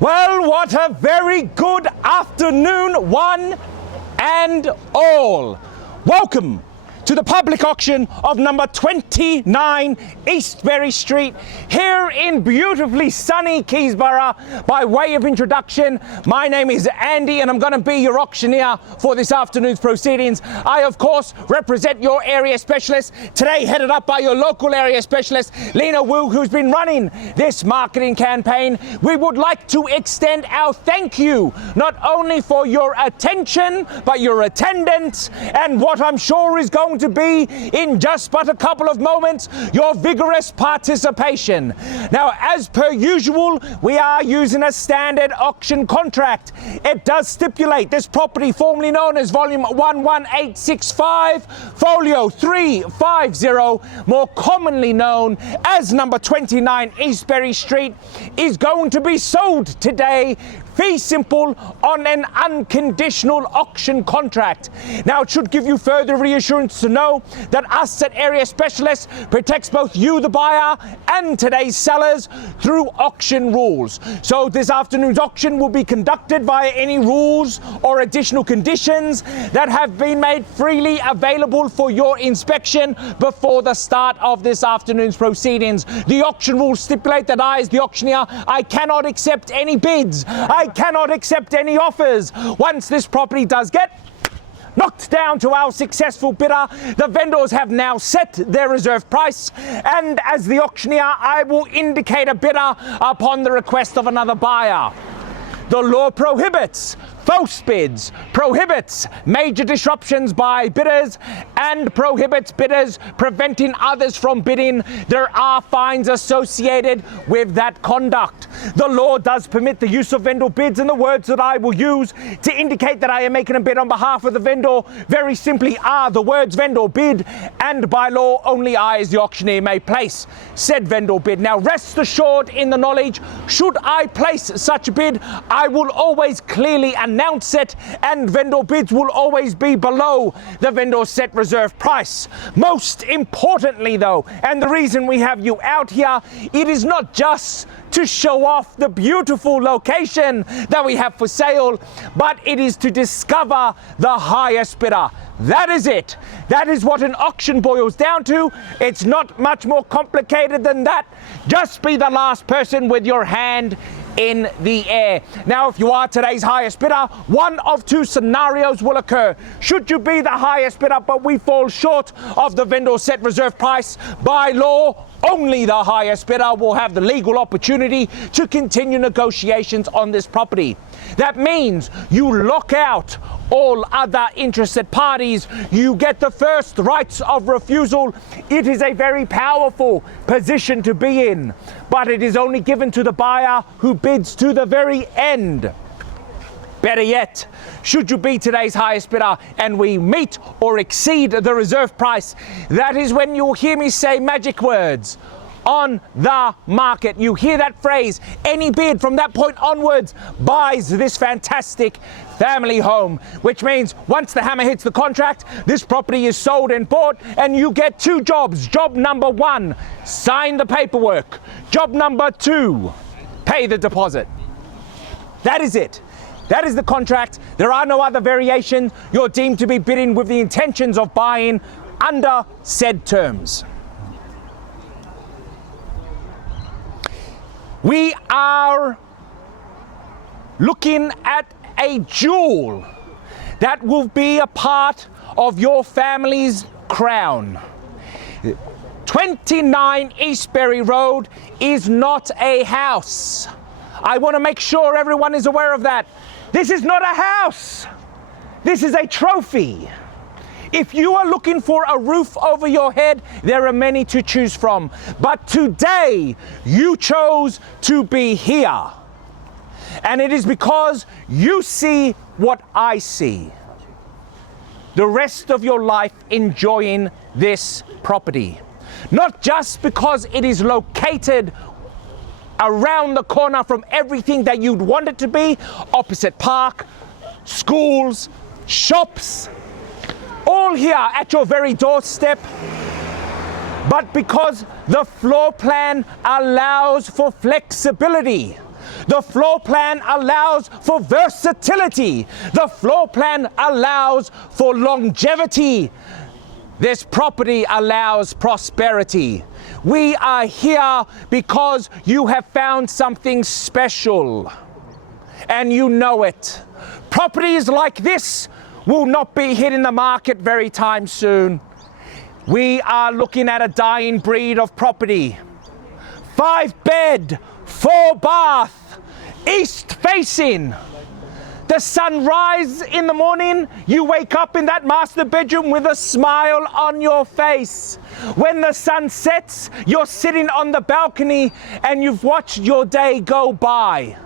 Well, what a very good afternoon, one and all. Welcome to the public auction of number 29 Eastbury Street here in beautifully sunny Keysborough. By way of introduction, my name is Andy and I'm going to be your auctioneer for this afternoon's proceedings. I, of course, represent your area specialist, today headed up by your local area specialist, Lena Wu, who's been running this marketing campaign. We would like to extend our thank you, not only for your attention, but your attendance, and what I'm sure is going to be, in just but a couple of moments, your vigorous participation. Now, as per usual, we are using a standard auction contract. It does stipulate this property, formerly known as volume 11865, folio 350, more commonly known as number 29 Eastbury Street, is going to be sold today, fee simple, on an unconditional auction contract. Now, it should give you further reassurance to know that us at Area Specialists protects both you, the buyer, and today's sellers through auction rules. So this afternoon's auction will be conducted via any rules or additional conditions that have been made freely available for your inspection before the start of this afternoon's proceedings. The auction rules stipulate that I, as the auctioneer, I cannot accept any bids. I cannot accept any offers. Once this property does get knocked down to our successful bidder, the vendors have now set their reserve price, and as the auctioneer, I will indicate a bidder upon the request of another buyer. The law prohibits false bids, prohibits major disruptions by bidders, and prohibits bidders preventing others from bidding. There are fines associated with that conduct. The law does permit the use of vendor bids, and the words that I will use to indicate that I am making a bid on behalf of the vendor very simply are the words vendor bid, and by law only I, as the auctioneer, may place said vendor bid. Now, rest assured in the knowledge, should I place such a bid, I will always clearly announce it, and vendor bids will always be below the vendor set reserve price. Most importantly though, and the reason we have you out here, it is not just to show off the beautiful location that we have for sale, but it is to discover the highest bidder. That is it. That is what an auction boils down to. It's not much more complicated than that. Just be the last person with your hand in the air. Now, if you are today's highest bidder, one of two scenarios will occur. Should you be the highest bidder, but we fall short of the vendor set reserve price, by law, only the highest bidder will have the legal opportunity to continue negotiations on this property. That means you lock out all other interested parties. You get the first rights of refusal. It is a very powerful position to be in, but it is only given to the buyer who bids to the very end. Better yet, should you be today's highest bidder and we meet or exceed the reserve price, that is when you'll hear me say magic words: on the market. You hear that phrase, any bid from that point onwards buys this fantastic family home, which means once the hammer hits the contract, this property is sold and bought, and you get two jobs. Job number one, sign the paperwork. Job number two, pay the deposit. That is it. That is the contract. There are no other variations. You're deemed to be bidding with the intentions of buying under said terms. We are looking at a jewel that will be a part of your family's crown. 29 Eastbury Road is not a house. I want to make sure everyone is aware of that. This is not a house. This is a trophy. If you are looking for a roof over your head, there are many to choose from. But today, you chose to be here. And it is because you see what I see. The rest of your life enjoying this property. Not just because it is located around the corner from everything that you'd want it to be, opposite park, schools, shops, all here at your very doorstep, but because the floor plan allows for flexibility. The floor plan allows for versatility. The floor plan allows for longevity. This property allows prosperity. We are here because you have found something special, and you know it. Properties like this will not be hitting the market very time soon. We are looking at a dying breed of property. 5-bed, 4-bath, east facing. The sun rises in the morning, you wake up in that master bedroom with a smile on your face. When the sun sets, you're sitting on the balcony and you've watched your day go by.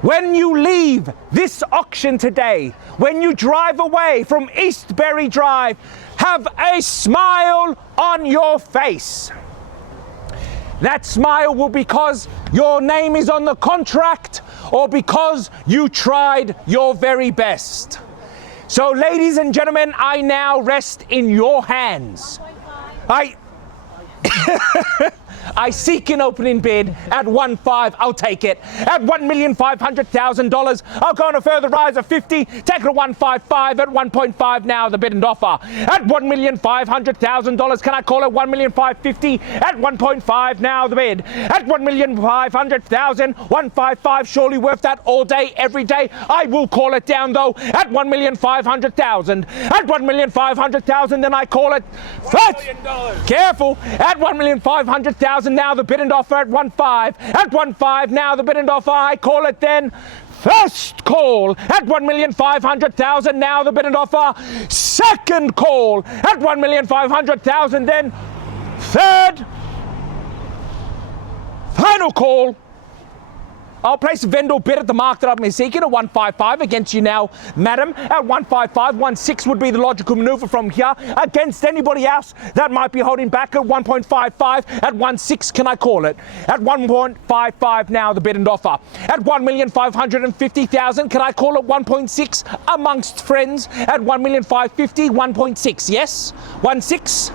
When you leave this auction today, when you drive away from Eastbury Drive, have a smile on your face. That smile will be because your name is on the contract or because you tried your very best. So, ladies and gentlemen, I now rest in your hands. I seek an opening bid at 1.5. I'll take it. At $1,500,000, I'll go on a further rise of 50. Take it at 1.55. At 1.5 now, the bid and offer. At $1,500,000, can I call it $1,550,000? At 1.5 now, the bid. At $1,500,000, 1.55. Surely worth that all day, every day. I will call it down though. At $1,500,000. At $1,500,000, then I call it $1 million. Careful. At $1,500,000. Now the bid and offer at 1.5. At 1.5 now the bid and offer. I call it then first call at $1,500,000. Now the bid and offer. Second call at $1,500,000. Then third, final call. I'll place a vendor bid at the mark that I've been seeking at 1.55 against you now, madam. At 1.55, 1.6 would be the logical maneuver from here against anybody else that might be holding back at 1.55. At 1.6, can I call it? At 1.55 now, the bid and offer. At $1,550,000, can I call it 1.6 amongst friends? At $1,550,000, 1.6, yes? 1.6?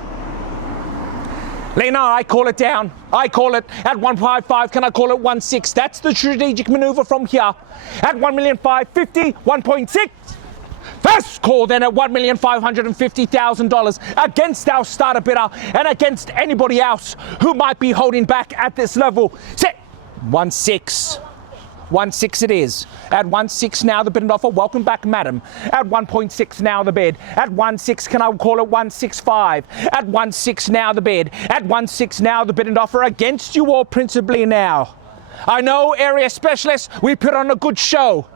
Lena, I call it down. I call it at 1.55. Can I call it 1.6? That's the strategic maneuver from here. At $1,550,000, 1.6. First call then at $1,550,000 against our starter bidder and against anybody else who might be holding back at this level. Set 1.6. 1.6 it is. At 1.6 now the bid and offer. Welcome back, madam. At 1.6 now the bid. At 1.6 can I call it 1.65. At 1.6 now the bid. At 1.6 now the bid and offer against you all principally now. I know area specialists, we put on a good show.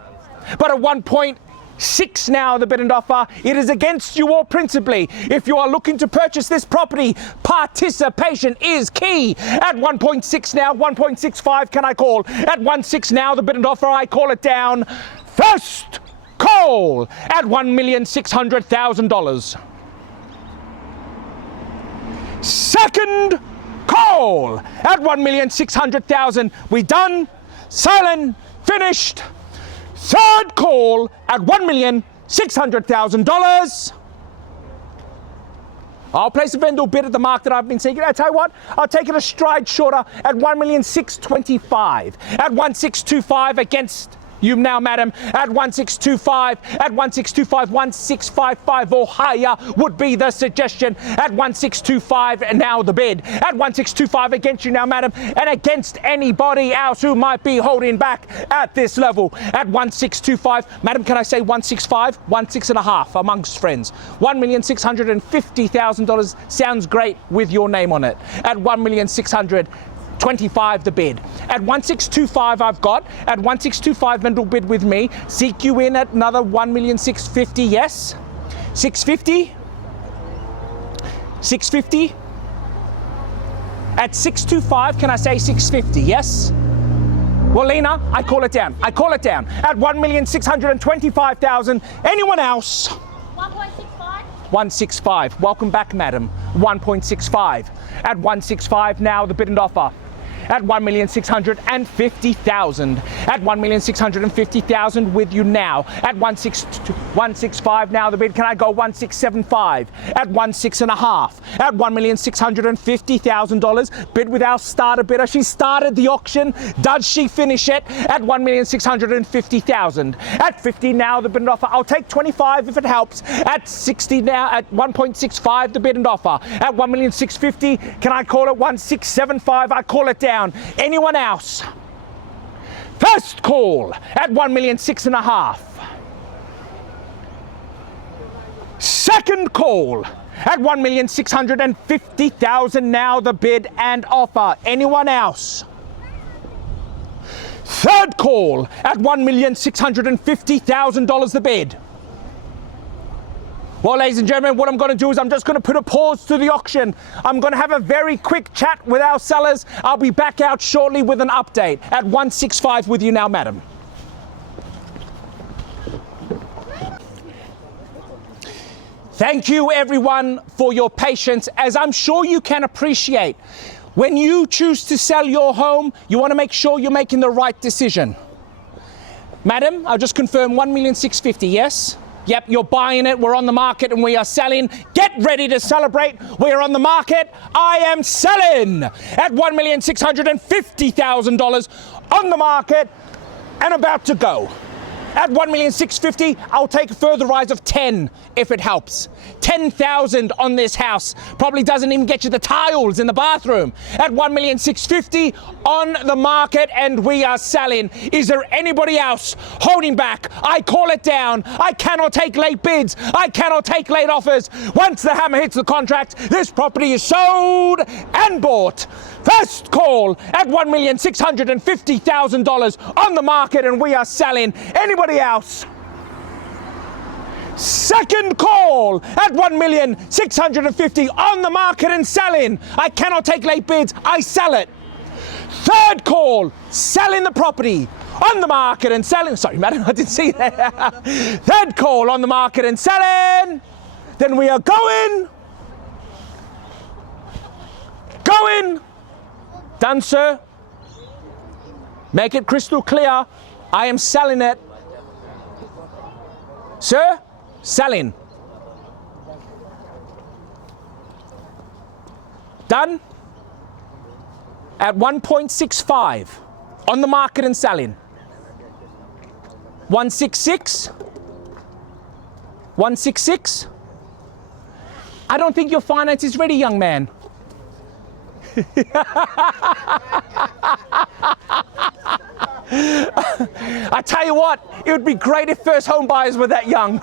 But at 1.6 now the bid and offer, it is against you all principally. If you are looking to purchase this property, participation is key. At 1.6 now, 1.65 can I call? At 1.6 now the bid and offer, I call it down. First call at $1,600,000. Second call at $1,600,000. We done, silent, finished. Third call at $1,600,000. I'll place a vendor bid at the mark that I've been seeking. I tell you what, I'll take it a stride shorter at $1,625,000. At $1,625 against you now, madam. At $1,625, at $1,625, $1,655 or higher would be the suggestion. At $1,625 and now the bid. At $1,625 against you now, madam, and against anybody else who might be holding back at this level. At $1,625, madam, can I say 1.65? 1.5 amongst friends. $1,650,000 sounds great with your name on it. At $1,625 the bid. At 1.625 I've got. At 1.625 vendor bid with me. Seek you in at another 1,650,000, yes? 650? 650? At 625, can I say 650, yes? Well, Lena, I call it down. I call it down. At 1,625,000. Anyone else? 1.65. 1.65. Welcome back, madam. 1.65. At 1.65 now, the bid and offer. at 1,650,000. At 1,650,000 with you now. At 165 now the bid. Can I go 1,675? At 1,650,000. At $1,650,000. Bid with our starter bidder. She started the auction. Does she finish it? At 1,650,000. At 50 now the bid and offer. I'll take 25 if it helps. At 60 now. At 1.65 the bid and offer. At 1,650,000. Can I call it 1,675? I call it down. Anyone else? First call at 1,650,000. Second call at 1,650,000 now the bid and offer. Anyone else? Third call at $1,650,000 the bid. Well, ladies and gentlemen, what I'm going to do is I'm just going to put a pause to the auction. I'm going to have a very quick chat with our sellers. I'll be back out shortly with an update at 165 with you now, madam. Thank you, everyone, for your patience. As I'm sure you can appreciate, when you choose to sell your home, you want to make sure you're making the right decision. Madam, I'll just confirm 1,650,000, yes? Yep, you're buying it, we're on the market and we are selling. Get ready to celebrate, we are on the market. I am selling at $1,650,000 on the market and about to go. At 1,650,000, I'll take a further rise of 10 if it helps. 10,000 on this house. Probably doesn't even get you the tiles in the bathroom. At 1,650,000 on the market and we are selling. Is there anybody else holding back? I call it down. I cannot take late bids. I cannot take late offers. Once the hammer hits the contract, this property is sold and bought. First call at $1,650,000 on the market and we are selling. Anybody else? Second call at $1,650,000 on the market and selling. I cannot take late bids. I sell it. Third call, selling the property on the market and selling. Sorry, madam, I didn't see that. Third call on the market and selling. Then we are going. Done, sir. Make it crystal clear. I am selling it. Sir, selling. Done. At 1.65 on the market and selling. 166. 166. I don't think your finance is ready, young man. I tell you what, it would be great if first home buyers were that young.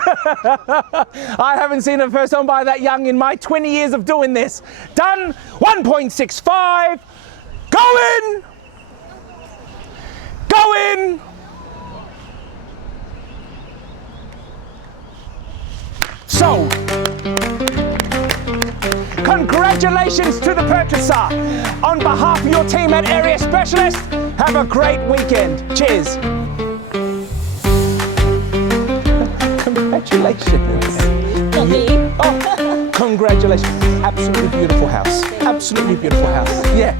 I haven't seen a first home buyer that young in my 20 years of doing this. Done. 1.65. Going. So, congratulations to the purchaser. On behalf of your team at Area Specialist, have a great weekend. Cheers. Congratulations. Oh, congratulations. Absolutely beautiful house. Absolutely beautiful house. Yeah.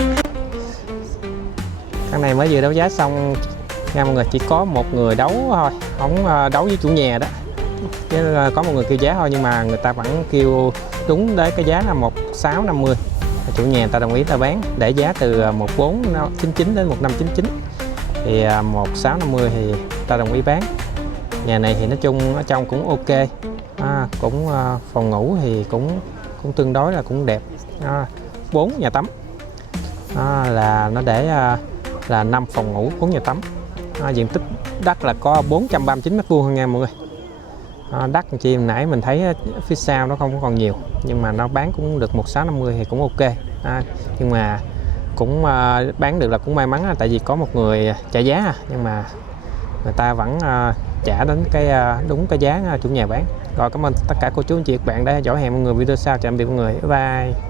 Căn này mới vừa đấu giá xong nha mọi người, chỉ có một người đấu thôi, không đấu với chủ nhà đó. Chứ có một người kêu giá thôi nhưng mà người ta vẫn kêu đúng đến cái giá là 1.650. Chủ nhà người ta đồng ý ta bán để giá từ 1.499 đến 1.599. Thì 1.650 thì ta đồng ý bán. Nhà này thì nói chung ở trong cũng ok. Cũng phòng ngủ thì cũng tương đối là cũng đẹp. 4 nhà tắm. Là nó để là 5 phòng ngủ 4 nhà tắm. Diện tích đất là có 439 m² nha mọi người. Đất chi nãy mình thấy phía sau nó không còn nhiều nhưng mà nó bán cũng được 1.650 thì cũng ok. Nhưng mà cũng bán được là cũng may mắn, tại vì có một người trả giá nhưng mà người ta vẫn trả đến cái đúng cái giá chủ nhà bán. Rồi, cảm ơn tất cả cô chú anh chị các bạn đã theo dõi, hẹn mọi người video sau. Chào tạm biệt mọi người, bye bye.